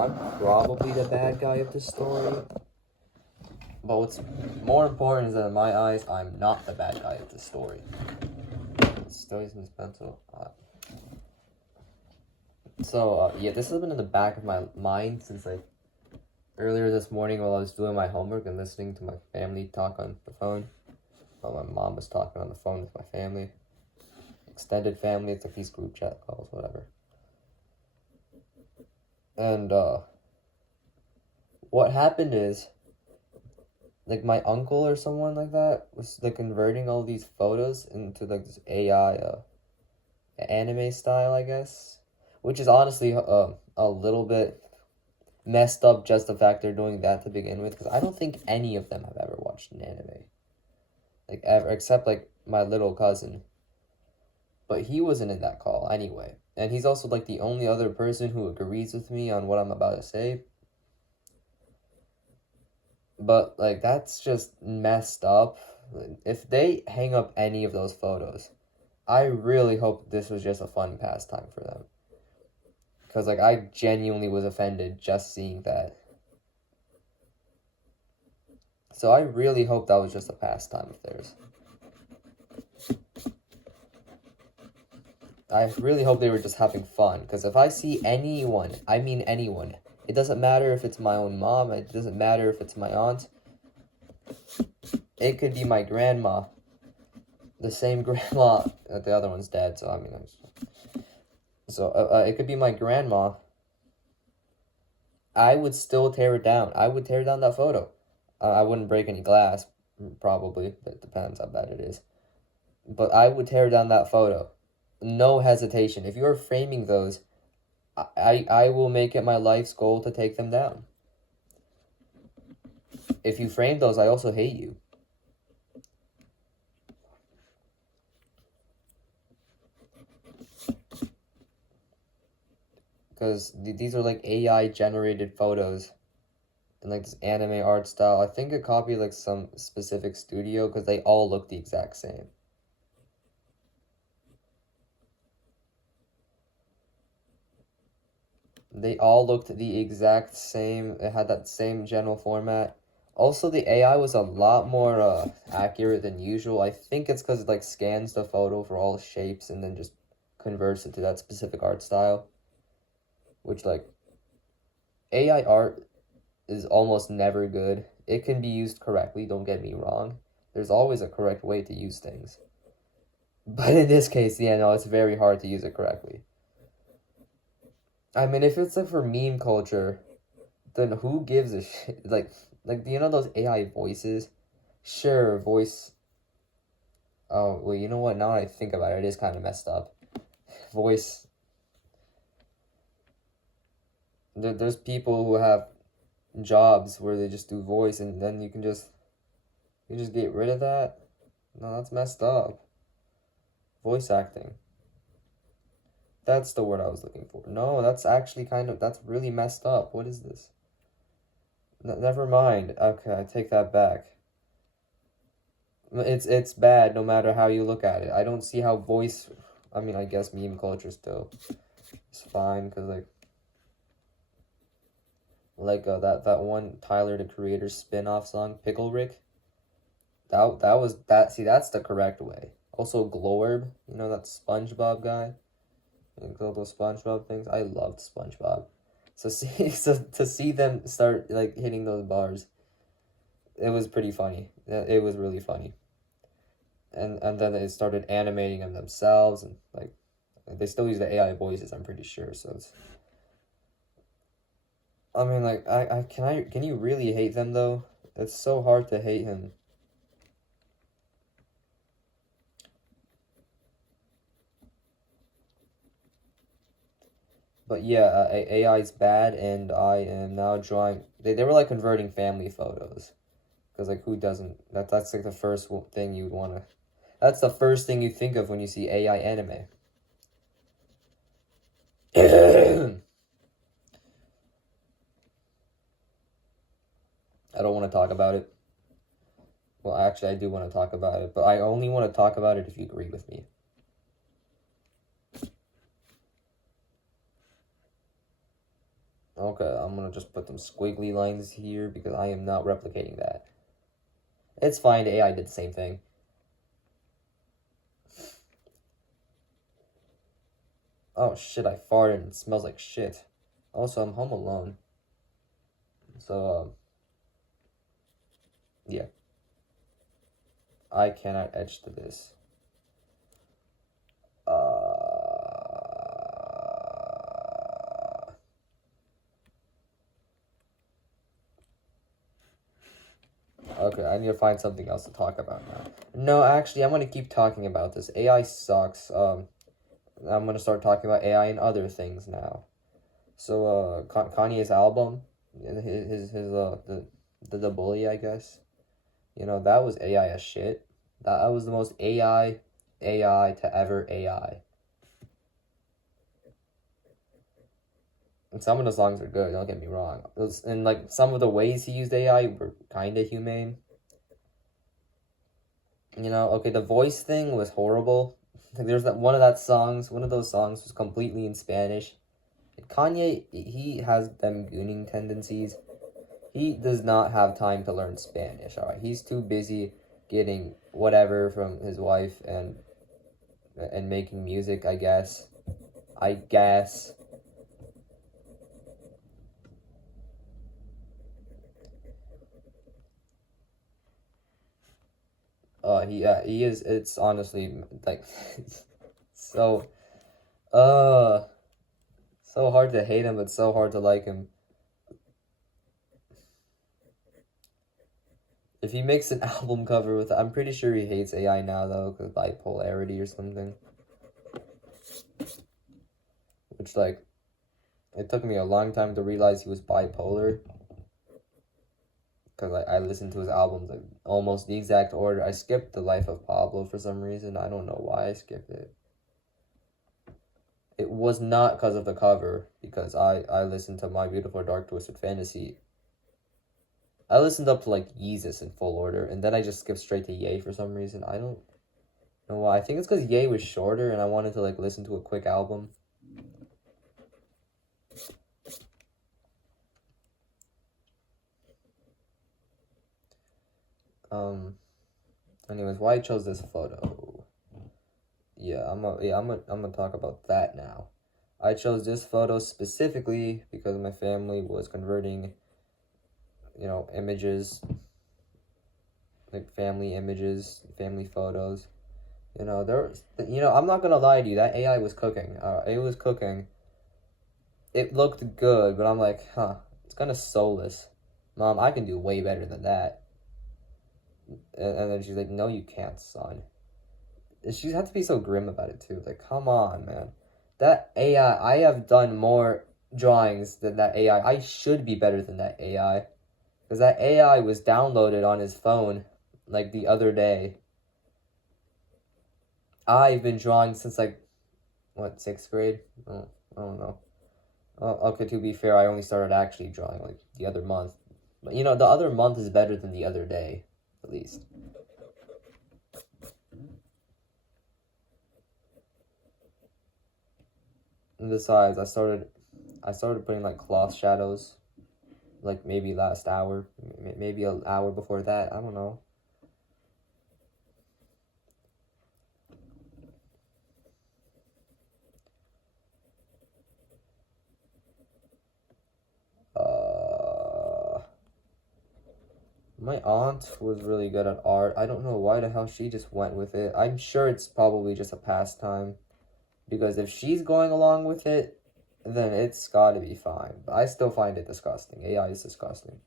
I'm probably the bad guy of the story. But what's more important is that in my eyes, I'm not the bad guy of the story. Still using this pencil. Yeah, this has been in the back of my mind since like earlier this morning while I was doing my homework and listening to my family talk on the phone. While my mom was talking on the phone with my family. Extended family, it's like these group chat calls, whatever. And what happened is, like, my uncle or someone like that was like converting all these photos into like this AI anime style, I guess, which is honestly a little bit messed up, just the fact they're doing that to begin with, because I don't think any of them have ever watched an anime, like, ever, except like my little cousin, but he wasn't in that call anyway, and he's also like the only other person who agrees with me on what I'm about to say. But, like, that's just messed up. If they hang up any of those photos, I really hope this was just a fun pastime for them. Because, like, I genuinely was offended just seeing that. So I really hope that was just a pastime of theirs. I really hope they were just having fun. Because if I see anyone, I mean anyone, it doesn't matter if it's my own mom, it doesn't matter if it's my aunt, it could be my grandma. The same grandma, the other one's dead, so I mean, it could be my grandma. I would still tear it down. I would tear down that photo. I wouldn't break any glass, probably. It depends how bad it is. But I would tear down that photo. No hesitation. If you are framing those, I will make it my life's goal to take them down. If you frame those, I also hate you. Because these are like AI generated photos and like this anime art style. I think it copied like some specific studio because they all look the exact same. They all looked the exact same. It had that same general format. Also, the AI was a lot more accurate than usual. I think it's because it like scans the photo for all shapes and then just converts it to that specific art style. Which, like, AI art is almost never good. It can be used correctly, don't get me wrong. There's always a correct way to use things. But in this case, yeah, no, it's very hard to use it correctly. I mean, if it's like for meme culture, then who gives a shit? Like, do you know those AI voices? Sure, voice. Oh, well, you know what? Now I think about it, it is kind of messed up. Voice. There's people who have jobs where they just do voice, and then you just get rid of that. No, that's messed up. Voice acting. That's the word I was looking for. No, that's actually that's really messed up. What is this? Never mind. Okay, I take that back. It's bad no matter how you look at it. I don't see how voice, I mean, I guess meme culture still is fine because that one Tyler the Creator spin-off song, Pickle Rick. See, that's the correct way. Also Glorb, you know that SpongeBob guy? And those SpongeBob things. I loved SpongeBob. So to see them start like hitting those bars, it was pretty funny. It was really funny. And then they started animating them themselves, and like they still use the AI voices, I'm pretty sure. So it's, I mean, like, can you really hate them though? It's so hard to hate him. But yeah, AI is bad, and I am now drawing. They were like converting family photos, because like who doesn't? That's like the first thing you'd wanna. That's the first thing you think of when you see AI anime. I don't want to talk about it. Well, actually, I do want to talk about it, but I only want to talk about it if you agree with me. Okay, I'm gonna just put some squiggly lines here because I am not replicating that. It's fine, the AI did the same thing. Oh shit, I farted and it smells like shit. Also, I'm home alone. So, yeah. I cannot etch to this. Okay, I need to find something else to talk about now. No, actually, I'm gonna keep talking about this. AI sucks. I'm gonna start talking about AI and other things now. So, Kanye's album, the Bully, I guess. You know, that was AI as shit. That was the most AI to ever AI. And some of the songs are good, don't get me wrong. And like some of the ways he used AI were kind of humane. You know, okay, the voice thing was horrible. Like there's that one of those songs was completely in Spanish. Kanye, he has them gooning tendencies. He does not have time to learn Spanish, alright? He's too busy getting whatever from his wife and making music, I guess. I guess. He is, it's honestly like so uh so hard to hate him, but so hard to like him. If he makes an album cover with, I'm pretty sure he hates AI now though, because bipolarity or something. Which like, it took me a long time to realize he was bipolar. Because I listened to his albums like almost the exact order. I skipped The Life of Pablo for some reason. I don't know why I skipped it. It was not because of the cover, because I listened to My Beautiful Dark Twisted Fantasy. I listened up to like Yeezus in full order, and then I just skipped straight to Ye for some reason. I don't know why. I think it's because Ye was shorter, and I wanted to like listen to a quick album. Anyways, why I chose this photo? Yeah, I'm gonna talk about that now. I chose this photo specifically because my family was converting, you know, images, like family images, family photos. You know, I'm not gonna lie to you, that AI was cooking. It was cooking. It looked good, but I'm like, huh, it's kind of soulless. Mom, I can do way better than that. And then she's like, no, you can't, son. And she had to be so grim about it too. Like, come on, man. That AI, I have done more drawings than that AI. I should be better than that AI. Because that AI was downloaded on his phone, like, the other day. I've been drawing since, like, what, 6th grade? Oh, I don't know. Okay, to be fair, I only started actually drawing, like, the other month. But, you know, the other month is better than the other day, at least. And besides, I started putting, like, cloth shadows, like, maybe last hour, maybe an hour before that, I don't know. My aunt was really good at art. I don't know why the hell she just went with it. I'm sure it's probably just a pastime. Because if she's going along with it, then it's gotta be fine. But I still find it disgusting. AI is disgusting.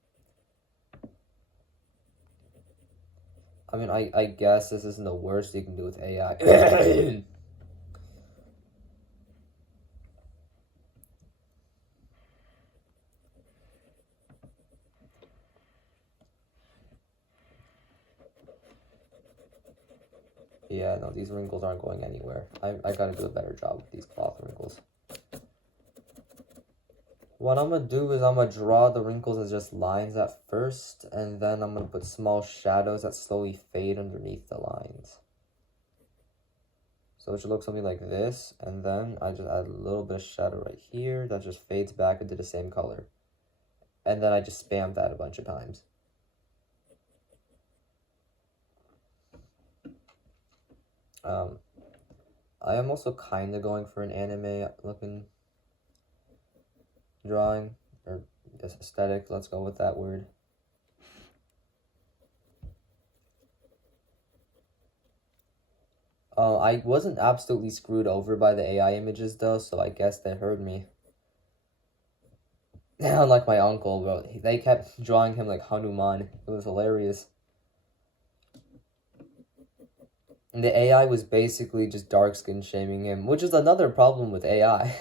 I mean, I guess this isn't the worst you can do with AI. Yeah, no, these wrinkles aren't going anywhere. I gotta do a better job with these cloth wrinkles. What I'm gonna do is I'm gonna draw the wrinkles as just lines at first, and then I'm gonna put small shadows that slowly fade underneath the lines. So it should look something like this, and then I just add a little bit of shadow right here that just fades back into the same color. And then I just spam that a bunch of times. I am also kind of going for an anime looking drawing, or aesthetic, let's go with that word. I wasn't absolutely screwed over by the AI images though, so I guess they heard me. Unlike my uncle, bro, they kept drawing him like Hanuman. It was hilarious. And the AI was basically just dark skin shaming him, which is another problem with AI.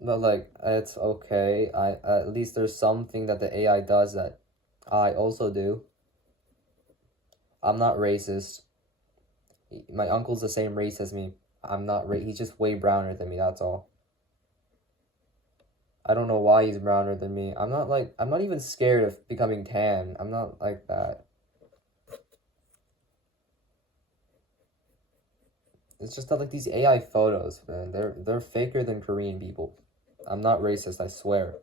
But like, it's okay. At least there's something that the AI does that I also do. I'm not racist. My uncle's the same race as me. I'm not he's just way browner than me, that's all. I don't know why he's browner than me. I'm not even scared of becoming tan. I'm not like that. It's just that like these AI photos, man, they're faker than Korean people. I'm not racist, I swear.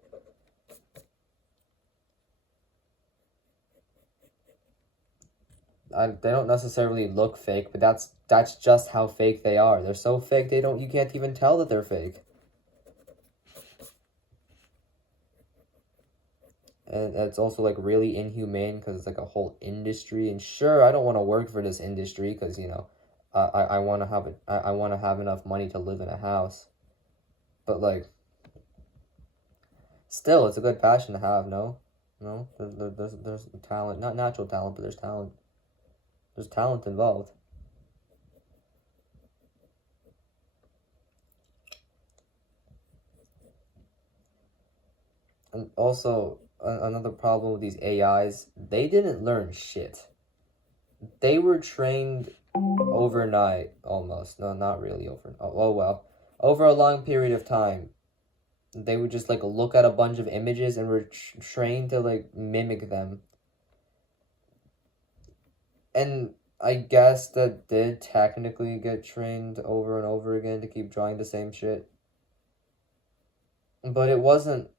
They don't necessarily look fake, but that's just how fake they are. They're so fake you can't even tell that they're fake. And it's also like really inhumane because it's like a whole industry. And sure, I don't want to work for this industry because I want to have I want to have enough money to live in a house. But like, still, it's a good passion to have. No, there's talent, not natural talent, but there's talent. There's talent involved. And also, another problem with these AIs, they didn't learn shit. They were trained overnight, almost. No, not really over. Oh well. Over a long period of time, they would just like look at a bunch of images and were trained to like mimic them. And I guess that did technically get trained over and over again to keep drawing the same shit. But it wasn't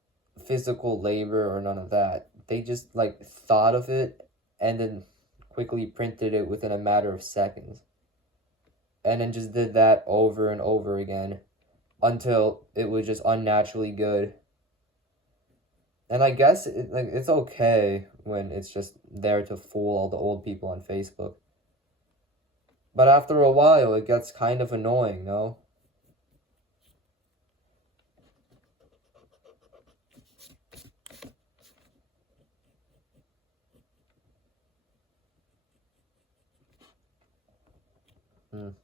physical labor or none of that. They just like thought of it and then quickly printed it within a matter of seconds. And then just did that over and over again until it was just unnaturally good. And I guess it's okay when it's just there to fool all the old people on Facebook. But after a while, it gets kind of annoying, no? How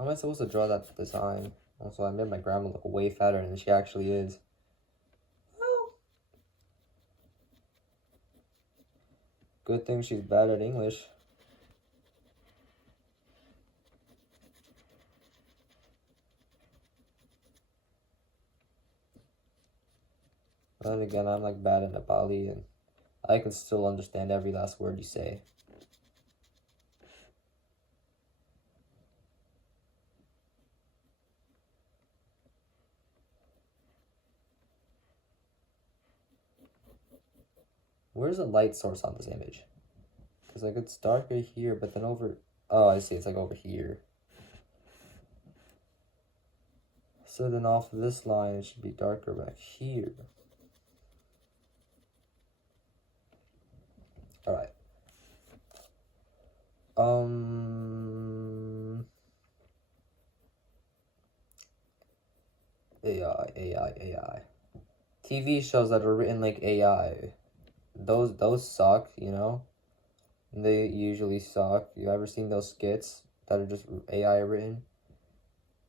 am I supposed to draw that design? Also, I made my grandma look way fatter than she actually is. Good thing she's bad at English. Then again, I'm like bad at Nepali and I can still understand every last word you say. Where's the light source on this image? Because like it's darker here, but then over... Oh, I see, it's like over here. So then off of this line, it should be darker back here. Alright. AI. TV shows that are written like AI. Those suck, you know? They usually suck. You ever seen those skits that are just AI written?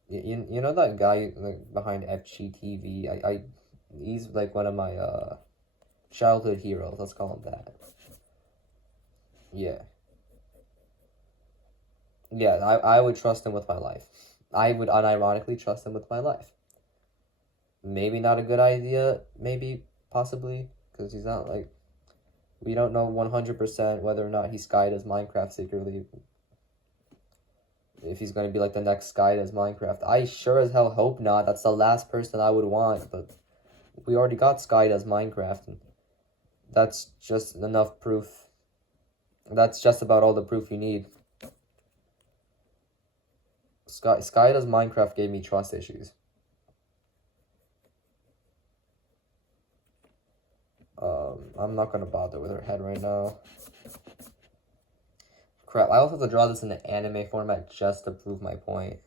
You know that guy like behind FGTV? He's like one of my childhood heroes. Let's call him that. Yeah. Yeah, I would trust him with my life. I would unironically trust him with my life. Maybe not a good idea, maybe, possibly, because he's not like... We don't know 100% whether or not he Sky does Minecraft secretly. If he's gonna be like the next Sky does Minecraft. I sure as hell hope not. That's the last person I would want, but we already got Sky does Minecraft, and that's just enough proof. That's just about all the proof you need. Sky does Minecraft gave me trust issues. I'm not gonna bother with her head right now. Crap, I also have to draw this in the anime format just to prove my point.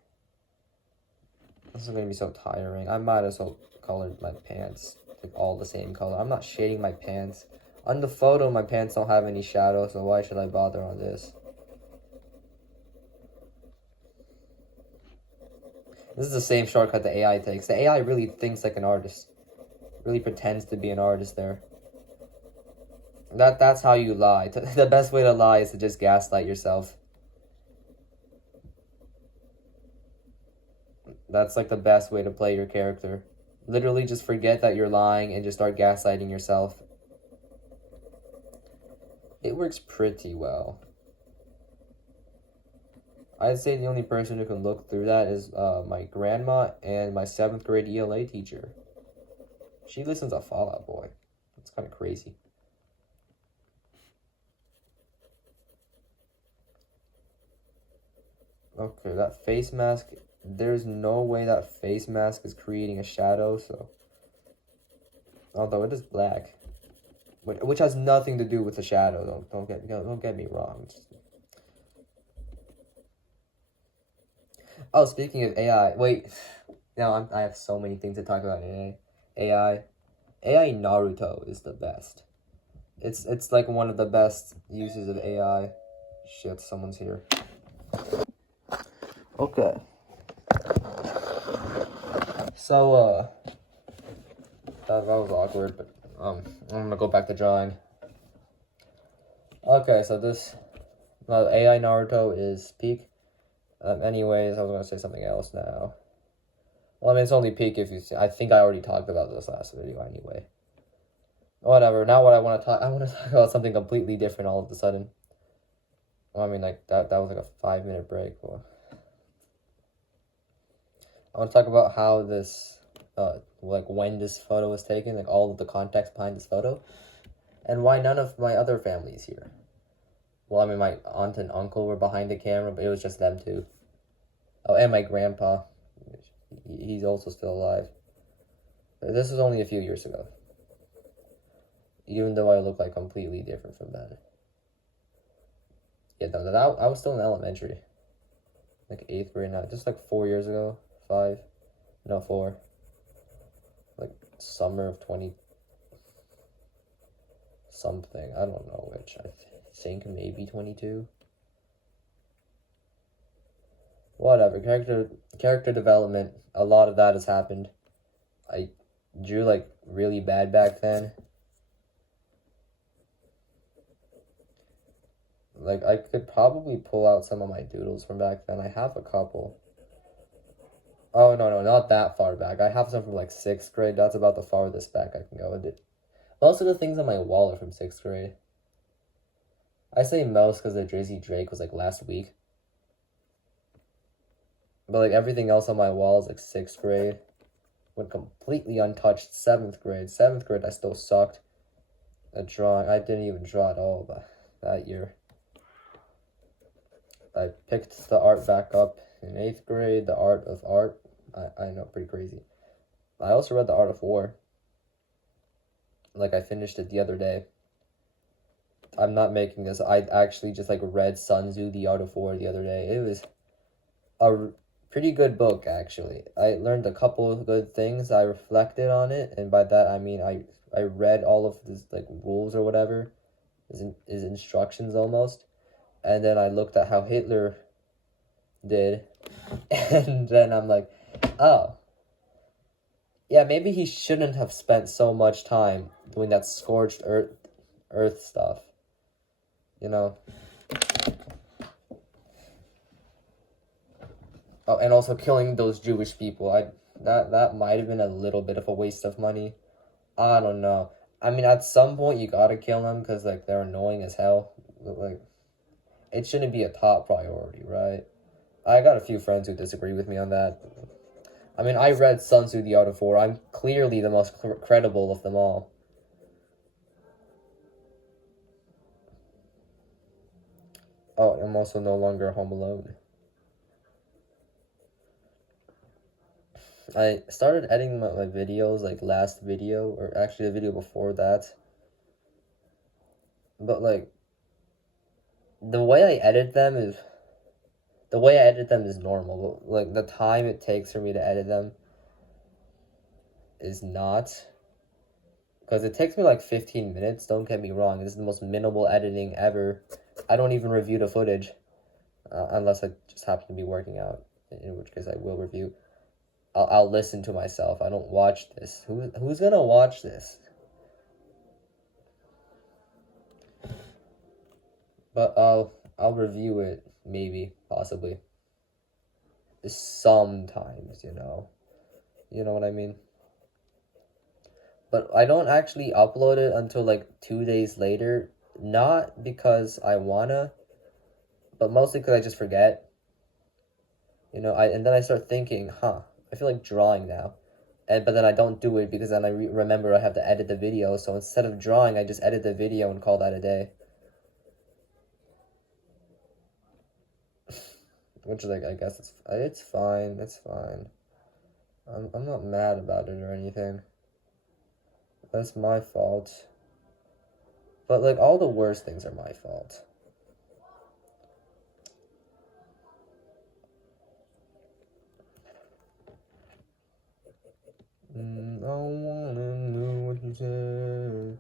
This is gonna be so tiring. I might as well color my pants like all the same color. I'm not shading my pants. On the photo, my pants don't have any shadow, so why should I bother on this? This is the same shortcut the AI takes. The AI really thinks like an artist. Really pretends to be an artist there. That's how you lie. The best way to lie is to just gaslight yourself. That's like the best way to play your character. Literally just forget that you're lying and just start gaslighting yourself. It works pretty well. I'd say the only person who can look through that is my grandma and my 7th grade ELA teacher. She listens to Fall Out Boy. It's kind of crazy. Okay, that face mask, there's no way that face mask is creating a shadow, so... Although it is black. Which has nothing to do with the shadow, don't get me wrong. Oh, speaking of AI, wait. Now I have so many things to talk about in AI. AI Naruto is the best. It's like one of the best uses of AI. Shit, someone's here. Okay. So, that was awkward, but, I'm gonna go back to drawing. Okay, so this, AI Naruto is peak. Anyways, I was gonna say something else now. Well, I mean, it's only peak if you see, I think I already talked about this last video anyway. Whatever, now what I want to talk about something completely different all of a sudden. Well, I mean, like, that was like a 5-minute break. Well, I want to talk about how this, like, when this photo was taken, like, all of the context behind this photo, and why none of my other family is here. Well, I mean, my aunt and uncle were behind the camera, but it was just them two. Oh, and my grandpa. He's also still alive. This was only a few years ago. Even though I look like completely different from that. Yeah, no, I was still in elementary. Like 8th grade now. Just like 4 years ago. 5. No, 4. Like summer of 20 something. I don't know which. I think maybe 22. Whatever. Character development. A lot of that has happened. I drew like really bad back then. Like, I could probably pull out some of my doodles from back then. I have a couple. Oh, no, not that far back. I have some from, like, 6th grade. That's about the farthest back I can go. Most of the things on my wall are from 6th grade. I say most because the Drizzy Drake was, like, last week. But, like, everything else on my wall is, like, 6th grade. Went completely untouched 7th grade. 7th grade, I still sucked at drawing. I didn't even draw at all that year. I picked the art back up in 8th grade, the art of art. I know, pretty crazy. I also read The Art of War. Like, I finished it the other day. I'm not making this. I actually just, like, read Sun Tzu, The Art of War the other day. It was a pretty good book, actually. I learned a couple of good things. I reflected on it, and by that, I mean I read all of his, like, rules or whatever. His instructions, almost. And then I looked at how Hitler did, and then I'm like, oh, yeah, maybe he shouldn't have spent so much time doing that scorched earth stuff, you know? Oh, and also killing those Jewish people. That might have been a little bit of a waste of money. I don't know. I mean, at some point you gotta kill them because like they're annoying as hell. But, like, it shouldn't be a top priority, right? I got a few friends who disagree with me on that. I mean, I read Sun Tzu the Art of War. I'm clearly the most credible of them all. Oh, I'm also no longer home alone. I started editing my videos like last video, or actually the video before that. But like, the way I edit them is normal. Like the time it takes for me to edit them is not. Because it takes me like 15 minutes, don't get me wrong. This is the most minimal editing ever. I don't even review the footage. Unless I just happen to be working out. In which case I will review. I'll listen to myself. I don't watch this. Who's gonna watch this? But I'll review it, maybe, possibly. Sometimes, you know. You know what I mean? But I don't actually upload it until like 2 days later. Not because I wanna, but mostly because I just forget. You know, and then I start thinking, I feel like drawing now. But then I don't do it because then I remember I have to edit the video. So instead of drawing, I just edit the video and call that a day. Which, like, I guess it's fine. It's fine. I'm not mad about it or anything. That's my fault. But, like, all the worst things are my fault. I wanna know what you said.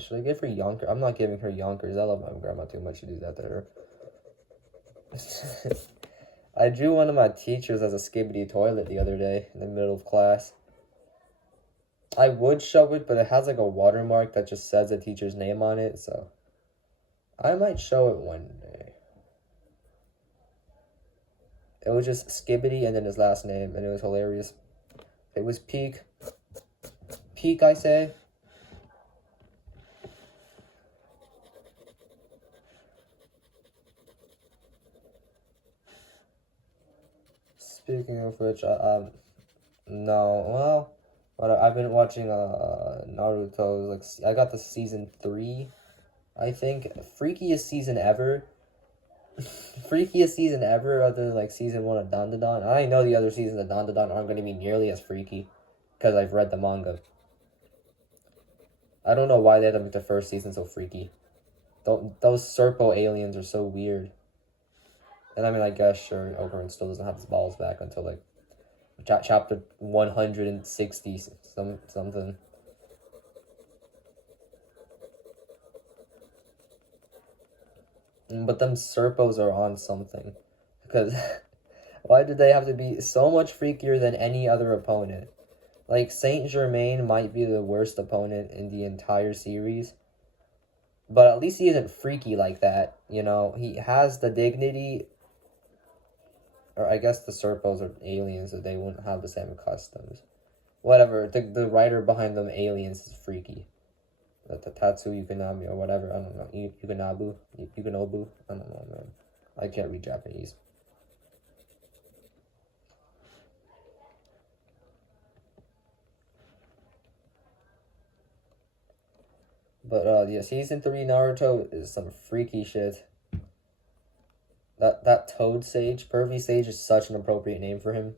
Should I give her Yonkers? I'm not giving her Yonkers. I love my grandma too much to do that to her. I drew one of my teachers as a skibbity toilet the other day in the middle of class. I would show it, but it has like a watermark that just says the teacher's name on it, so I might show it one day. It was just Skibbity and then his last name, and it was hilarious. It was Peak. Peak, I say. Speaking of which, no, well, but I've been watching Naruto. Like, I got the season 3, I think. Freakiest season ever. Freakiest season ever, other than like season 1 of Dandadan. I know the other seasons of Dandadan aren't going to be nearly as freaky because I've read the manga. I don't know why they had to make the first season so freaky. Those Serpo aliens are so weird. And I mean, I guess, sure, Oberon still doesn't have his balls back until, like, chapter 160 something. But them Serpos are on something. Because, why did they have to be so much freakier than any other opponent? Like, Saint Germain might be the worst opponent in the entire series. But at least he isn't freaky like that, you know? He has the dignity. Or I guess the Serpos are aliens, so they wouldn't have the same customs. Whatever, the writer behind them aliens is freaky. The Tatsu Yukonami or whatever, I don't know. Yukonobu, I don't know, man. I can't read Japanese. But yeah, season 3 Naruto is some freaky shit. That Toad Sage, Pervy Sage is such an appropriate name for him.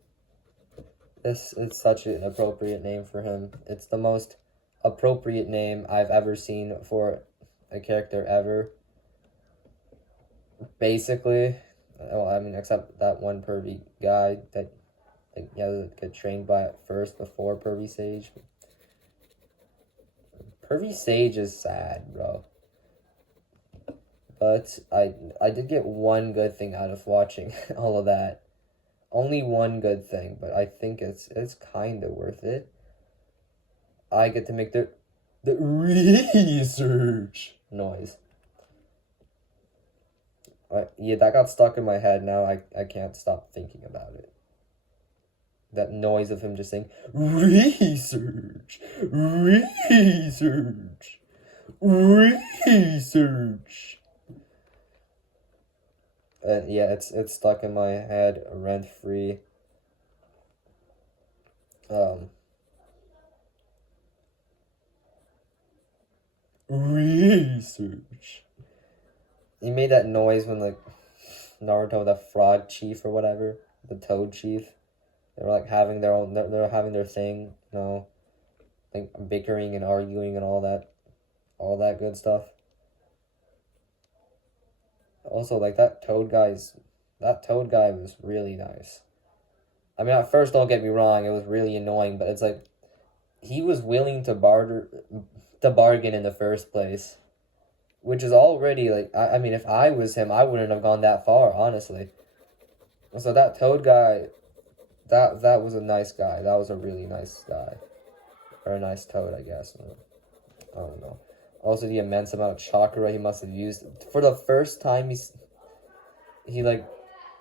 It's such an appropriate name for him. It's the most appropriate name I've ever seen for a character ever. Basically, well, I mean, except that one pervy guy that, like, yeah, get trained by it first before Pervy Sage. Pervy Sage is sad, bro. But I did get one good thing out of watching all of that. Only one good thing, but I think it's kind of worth it. I get to make the research noise. Yeah, that got stuck in my head. Now I can't stop thinking about it. that noise of him just saying, research, research, research. And yeah, it's stuck in my head rent free. Research. He made that noise when like Naruto, the frog chief or whatever, the toad chief. They were like having their own. They're having their thing, like bickering and arguing and all that good stuff. Also, like that toad guy was really nice. I mean, at first, don't get me wrong, it was really annoying, but it's like he was willing to bargain in the first place, which is already like I mean, if I was him, I wouldn't have gone that far, honestly. So that toad guy, that was a nice guy. That was a really nice guy, or a nice toad, I guess. I don't know. Also, the immense amount of chakra he must have used for the first time. He like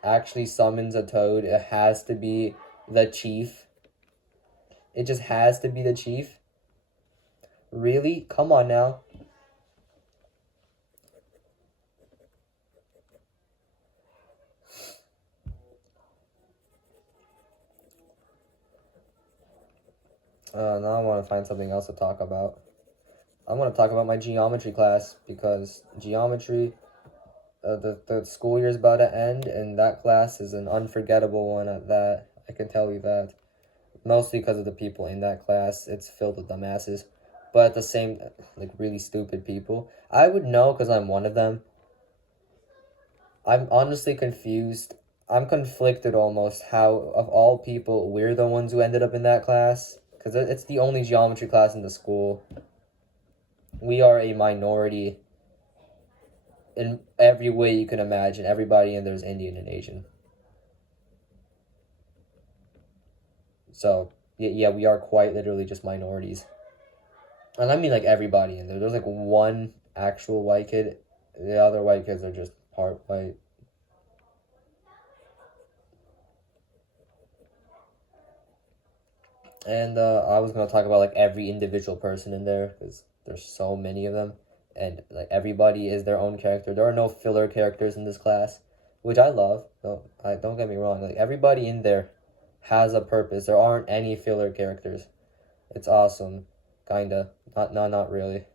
actually summons a toad. It has to be the chief. It just has to be the chief. Really? Come on now. Now I want to find something else to talk about. I want to talk about my geometry class because geometry, the school year is about to end, and that class is an unforgettable one at that. I can tell you that. Mostly because of the people in that class. It's filled with dumbasses. But at the same, like, really stupid people. I would know because I'm one of them. I'm honestly confused. I'm conflicted almost how, of all people, we're the ones who ended up in that class. Because it's the only geometry class in the school. We are a minority in every way you can imagine. Everybody in there is Indian and Asian. So, yeah, we are quite literally just minorities. And I mean, like, everybody in there. There's, like, one actual white kid. The other white kids are just part white. And I was going to talk about, like, every individual person in there. Because there's so many of them. And, like, everybody is their own character. There are no filler characters in this class. Which I love. Don't get me wrong. Like, everybody in there has a purpose. There aren't any filler characters. It's awesome. Kinda. Not really.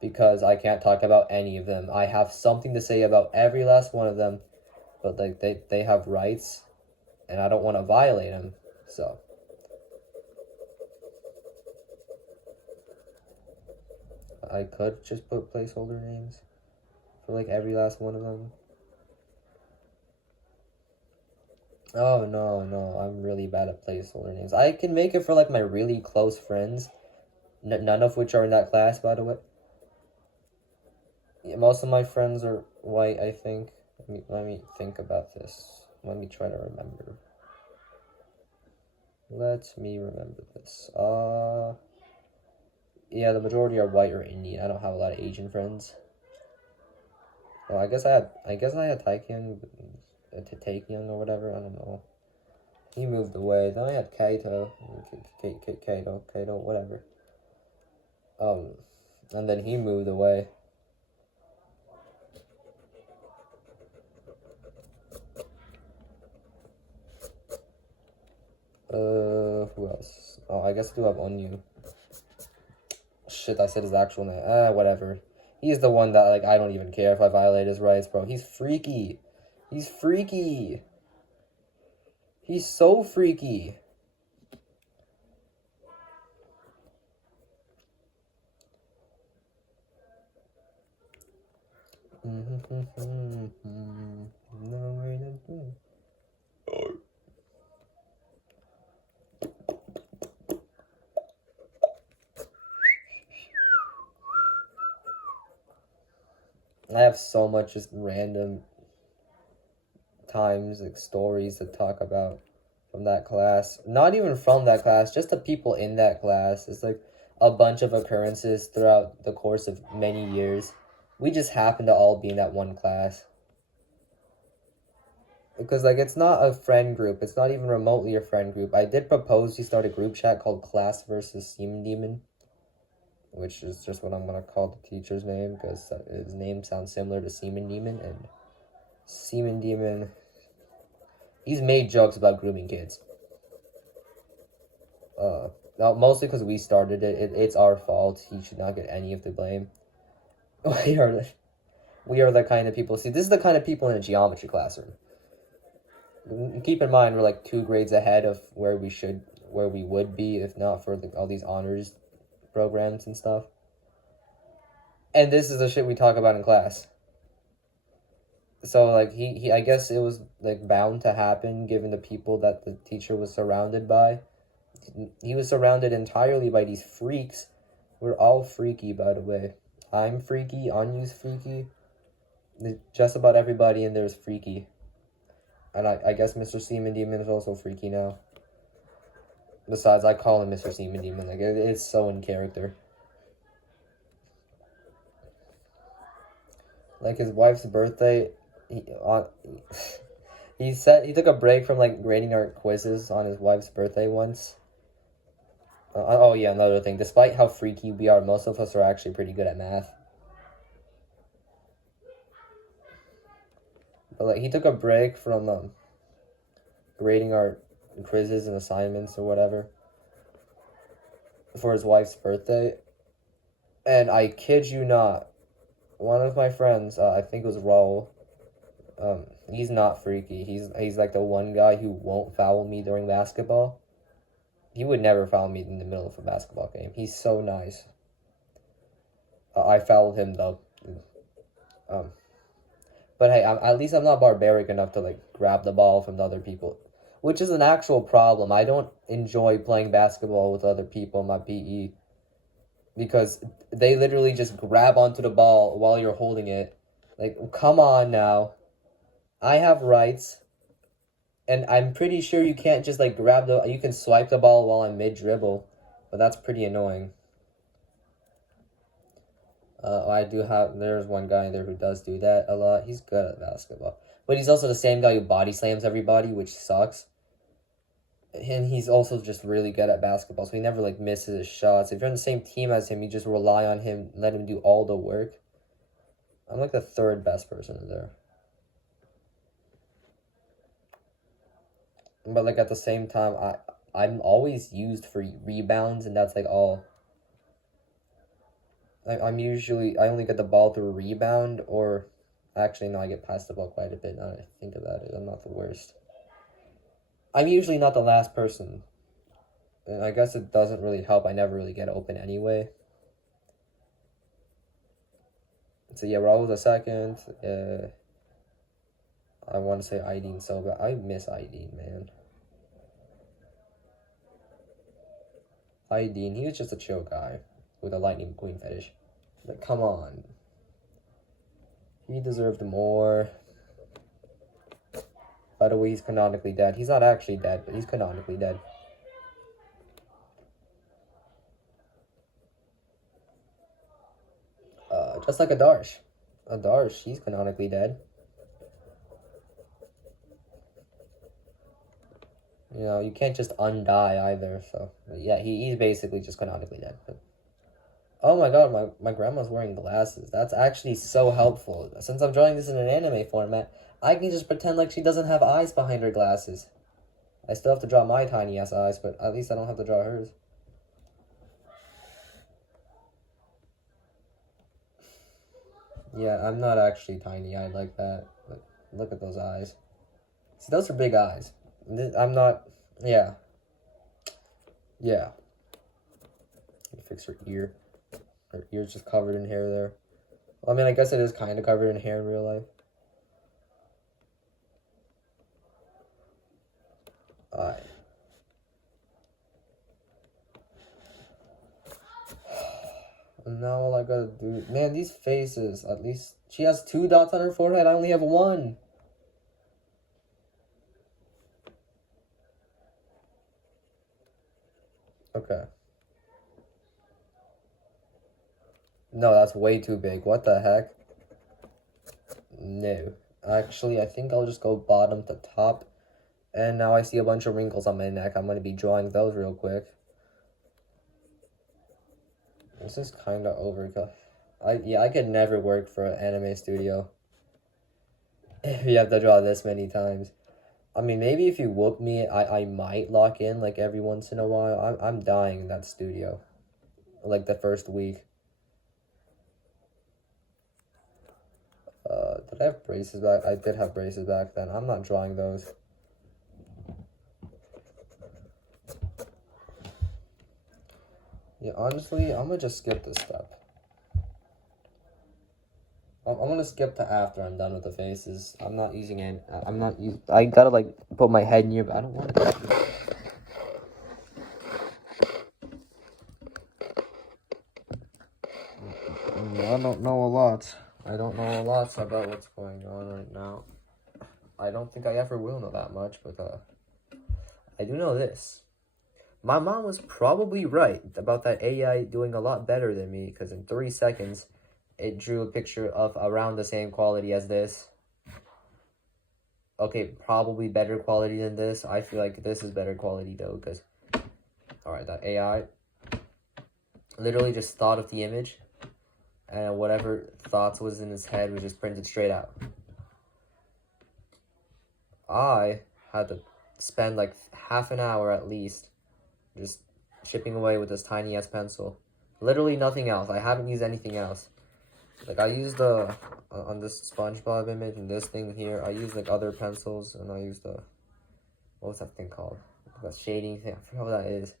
Because I can't talk about any of them. I have something to say about every last one of them. But like they have rights. And I don't want to violate them. So. I could just put placeholder names. For like every last one of them. Oh, no, I'm really bad at placeholder names. I can make it for, like, my really close friends. None of which are in that class, by the way. Yeah, most of my friends are white, I think. Let me think about this. Let me try to remember. Let me remember this. Yeah, the majority are white or Indian. I don't have a lot of Asian friends. Well, I guess I had Taekyung, Taekyung or whatever. I don't know. He moved away. Then I had Kaito, Kaito, whatever. And then he moved away. Who else? Oh, I guess I do have Onyu. Shit, I said his actual name. Whatever. He's the one that, like, I don't even care if I violate his rights, bro. He's freaky. He's freaky. He's so freaky. I have so much just random times, like, stories to talk about from that class. Not even from that class, just the people in that class. It's like a bunch of occurrences throughout the course of many years. We just happen to all be in that one class. Because, like, it's not a friend group. It's not even remotely a friend group. I did propose to start a group chat called Class versus Semen Demon, which is just what I'm going to call the teacher's name, because his name sounds similar to Semen Demon, and Semen Demon, he's made jokes about grooming kids. Now, mostly because we started it. It's our fault. He should not get any of the blame. We are the kind of people... See, this is the kind of people in a geometry classroom. Keep in mind, we're like 2 grades ahead of where we would be if not for all these honors programs and stuff. And this is the shit we talk about in class. So, like, he I guess it was, like, bound to happen given the people that the teacher was surrounded by. He was surrounded entirely by these freaks. We're all freaky, by the way. I'm freaky, Anyu's freaky. Just about everybody in there is freaky. And I guess Mr. Semen Demon is also freaky now. Besides, I call him Mr. Semen Demon. Like, it's so in character. Like, his wife's birthday, he said he took a break from, like, grading our quizzes on his wife's birthday once. Oh, yeah, another thing. Despite how freaky we are, most of us are actually pretty good at math. But, like, he took a break from, grading our quizzes and assignments or whatever for his wife's birthday. And I kid you not, one of my friends, I think it was Raul, he's not freaky. He's like the one guy who won't foul me during basketball. He would never foul me in the middle of a basketball game. He's so nice. I fouled him though. But hey, at least I'm not barbaric enough to, like, grab the ball from the other people, which is an actual problem. I don't enjoy playing basketball with other people in my PE because they literally just grab onto the ball while you're holding it. Like, come on now. I have rights. And I'm pretty sure you can't just, like, you can swipe the ball while I'm mid-dribble. But that's pretty annoying. There's one guy in there who does do that a lot. He's good at basketball. But he's also the same guy who body slams everybody, which sucks. And he's also just really good at basketball, so he never, like, misses his shots. If you're on the same team as him, you just rely on him, let him do all the work. I'm, like, the 3rd best person in there. But, like, at the same time, I'm always used for rebounds, and that's, like, all. I only get the ball through a rebound, or... Actually, no, I get past the ball quite a bit now that I think about it. I'm not the worst. I'm usually not the last person. And I guess it doesn't really help. I never really get open anyway. So yeah, Raul was a 2nd. I want to say Aydin so bad. I miss Aydin, man. Aydin, he was just a chill guy with a Lightning McQueen fetish. But come on. He deserved more. By the way, he's canonically dead. He's not actually dead, but he's canonically dead. Just like Adarsh. Adarsh, he's canonically dead. You know, you can't just undie either, so... Yeah, he's basically just canonically dead. But... Oh my god, my grandma's wearing glasses. That's actually so helpful. Since I'm drawing this in an anime format, I can just pretend like she doesn't have eyes behind her glasses. I still have to draw my tiny-ass eyes, but at least I don't have to draw hers. Yeah, I'm not actually tiny-eyed like that, but look at those eyes. See, those are big eyes. I'm not... Yeah. Yeah. Fix her ear. Her ear's just covered in hair there. Well, I mean, I guess it is kind of covered in hair in real life. Alright. And now all I gotta do... Man, these faces, at least... She has 2 dots on her forehead, I only have 1. Okay. No, that's way too big. What the heck? No. Actually, I think I'll just go bottom to top. And now I see a bunch of wrinkles on my neck. I'm going to be drawing those real quick. This is kind of overkill. I could never work for an anime studio if you have to draw this many times. I mean, maybe if you whoop me, I might lock in like every once in a while. I'm dying in that studio, like the first week. Did I have braces back? I did have braces back then. I'm not drawing those. Yeah, honestly, I'm gonna just skip this step. I'm gonna skip to after I'm done with the faces. I'm not using it. I'm not using. I gotta like put my head near, but I don't want to. I don't know a lot. I don't know a lot about what's going on right now. I don't think I ever will know that much, but I do know this. My mom was probably right about that AI doing a lot better than me, because in 3 seconds, it drew a picture of around the same quality as this. Okay, probably better quality than this. I feel like this is better quality though, because, alright, that AI literally just thought of the image, and whatever thoughts was in his head was just printed straight out. I had to spend like half an hour at least just chipping away with this tiny ass pencil. Literally nothing else. I haven't used anything else. Like I used on this SpongeBob image and this thing here, I used like other pencils, and I used what's that thing called? That shading thing. I forgot what that is.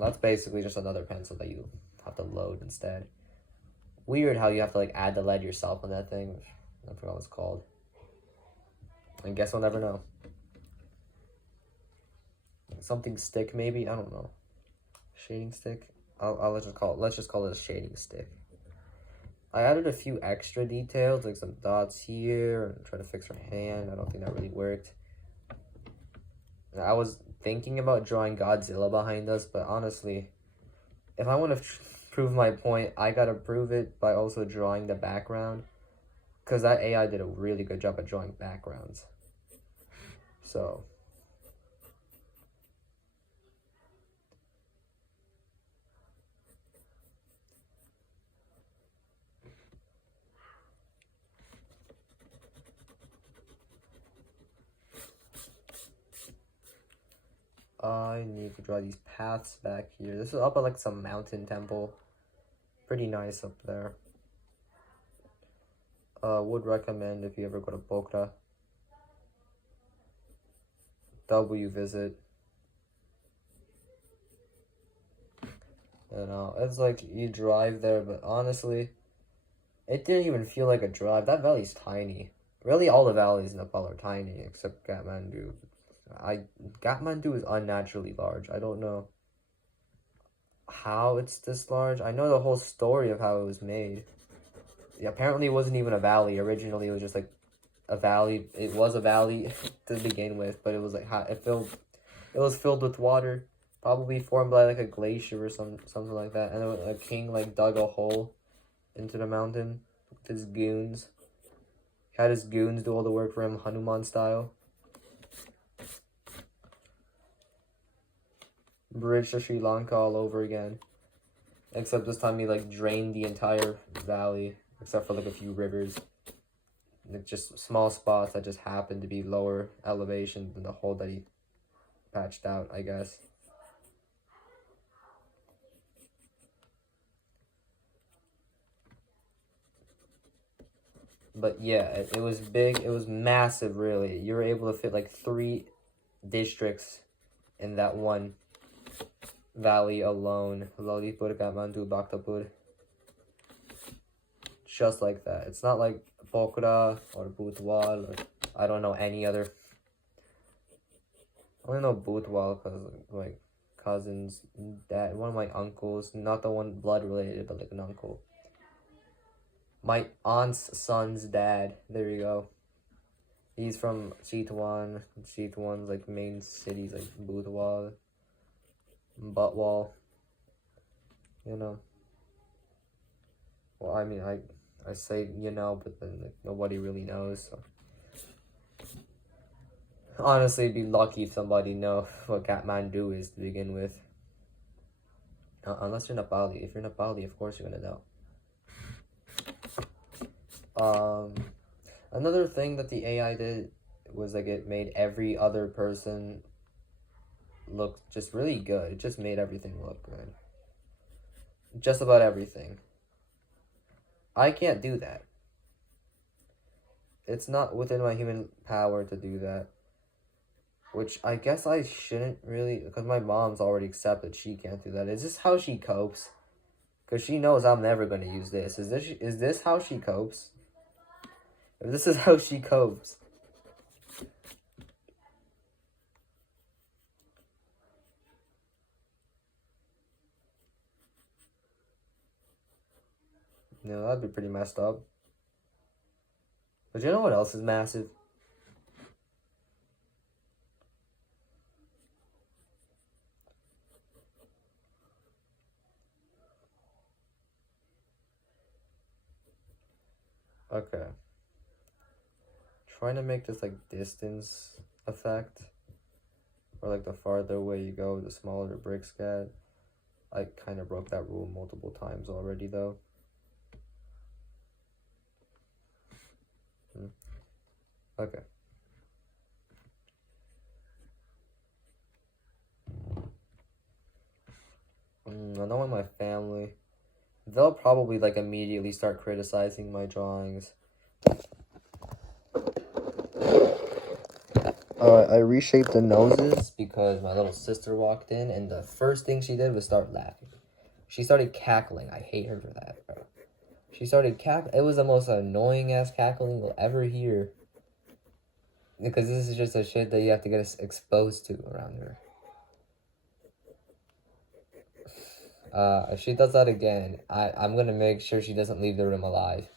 That's basically just another pencil that you have to load instead. Weird how you have to like add the lead yourself on that thing. I forgot what it's called. I guess we'll never know. Something stick maybe? I don't know. Shading stick? Let's just call it a shading stick. I added a few extra details, like some dots here, and try to fix her hand. I don't think that really worked. I was thinking about drawing Godzilla behind us, but honestly, if I want to prove my point, I gotta prove it by also drawing the background, because that AI did a really good job at drawing backgrounds. So I need to draw these paths back here. This is up at like some mountain temple. Pretty nice up there. Would recommend if you ever go to Pokhara. W visit. And it's like you drive there, but honestly, it didn't even feel like a drive. That valley's tiny. Really, all the valleys in Nepal are tiny, except Kathmandu. Kathmandu is unnaturally large. I don't know how it's this large. I know the whole story of how it was made. Yeah, apparently it wasn't even a valley. Originally, it was just like a valley. It was a valley to begin with, but it was like it was filled with water, probably formed by like a glacier or something like that. And a king like dug a hole into the mountain with his goons. He had his goons do all the work for him, Hanuman style. Bridge to Sri Lanka all over again. Except this time he like drained the entire valley, except for like a few rivers. Like just small spots that just happened to be lower elevation than the hole that he patched out, I guess. But yeah, it was big. It was massive, really. You were able to fit like 3 districts in that one valley alone. Lalitpur, Kathmandu, Bhaktapur. Just like that. It's not like Pokhara or Butwal or I don't know any other. I only know Butwal because like cousins, dad, one of my uncles, not the one blood related, but like an uncle. My aunt's son's dad. There you go. He's from Chitwan. Chitwan's like main cities like Butwal, Butwal. You know. Well, I mean, I say but then like, nobody really knows. So. Honestly, it'd be lucky if somebody know what Kathmandu is to begin with. Unless you're Nepali. If you're Nepali, of course you're gonna know. Another thing that the AI did was like it made every other person look just really good. It just made everything look good. Just about everything. I can't do that. It's not within my human power to do that. Which I guess I shouldn't really, because my mom's already accepted she can't do that. Is this how she copes? Because she knows I'm never going to use this. Is this how she copes? If this is how she copes. That'd be pretty messed up. But you know what else is massive? Okay. Trying to make this like distance effect. Or like the farther away you go, the smaller the bricks get. I kind of broke that rule multiple times already though. Okay. I know in my family, they'll probably like immediately start criticizing my drawings. I reshaped the noses because my little sister walked in and the first thing she did was start laughing. She started cackling. I hate her for that, bro. She started cackling. It was the most annoying ass cackling you'll ever hear. Because this is just a shit that you have to get exposed to around her. If she does that again, I'm gonna make sure she doesn't leave the room alive.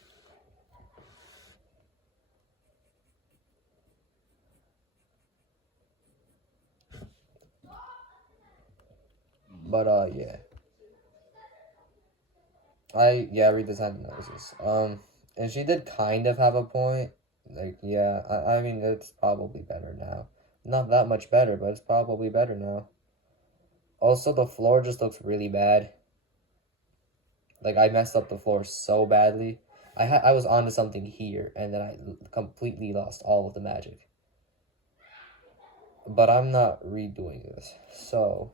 But, yeah. I redesigned the noses. And she did kind of have a point. Like, yeah, I mean, it's probably better now. Not that much better, but it's probably better now. Also, the floor just looks really bad. Like, I messed up the floor so badly. I was onto something here, and then I completely lost all of the magic. But I'm not redoing this, so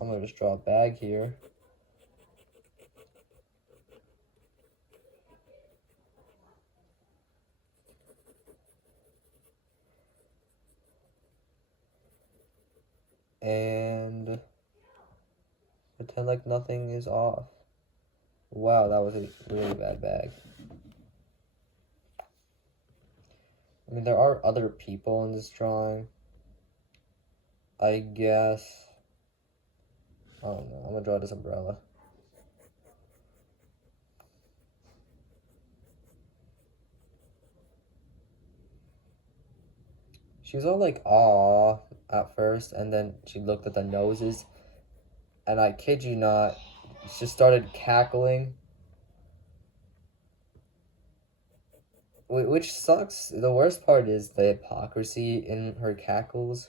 I'm gonna just draw a bag here. And pretend like nothing is off. Wow, that was a really bad bag. I mean, there are other people in this drawing. I guess. I don't know. I'm gonna draw this umbrella. She was all like, "Aw," at first, and then she looked at the noses, and I kid you not, she just started cackling. Which sucks. The worst part is the hypocrisy in her cackles.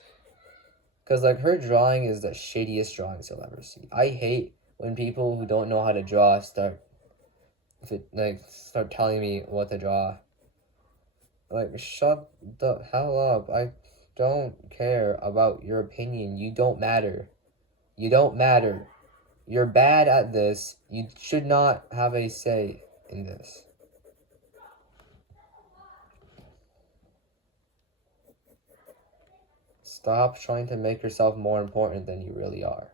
Because, like, her drawing is the shittiest drawings you'll ever see. I hate when people who don't know how to draw start telling me what to draw. Like, shut the hell up. I don't care about your opinion. You don't matter. You don't matter. You're bad at this. You should not have a say in this. Stop trying to make yourself more important than you really are.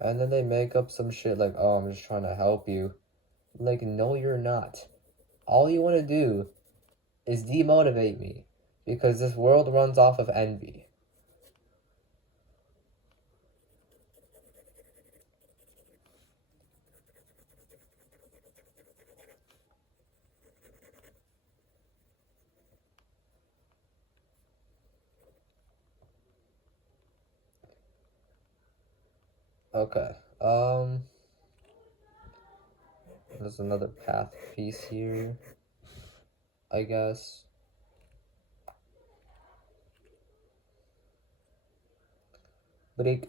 And then they make up some shit like, "Oh, I'm just trying to help you." Like, no, you're not. All you want to do is demotivate me. Because this world runs off of envy. Okay. There's another path piece here, I guess. Break.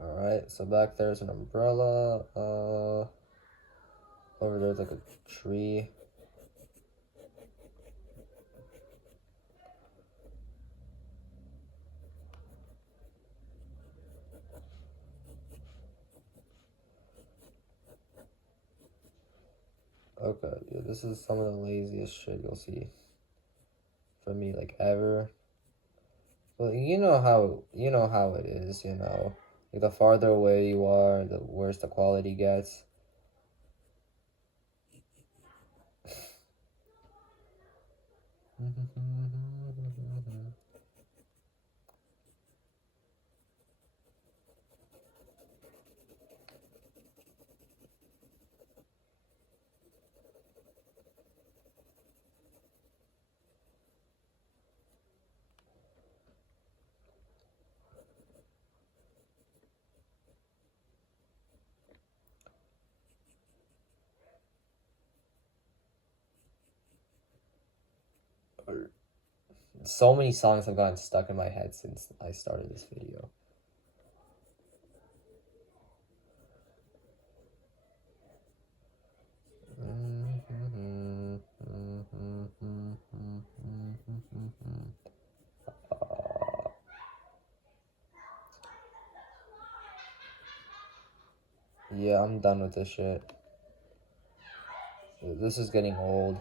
Alright, so back there's an umbrella. Over there's like a tree. Okay, yeah, this is some of the laziest shit you'll see from me, like, ever. Well, you know how it is, you know. Like, the farther away you are, the worse the quality gets. So many songs have gotten stuck in my head since I started this video. Yeah, I'm done with this shit. This is getting old.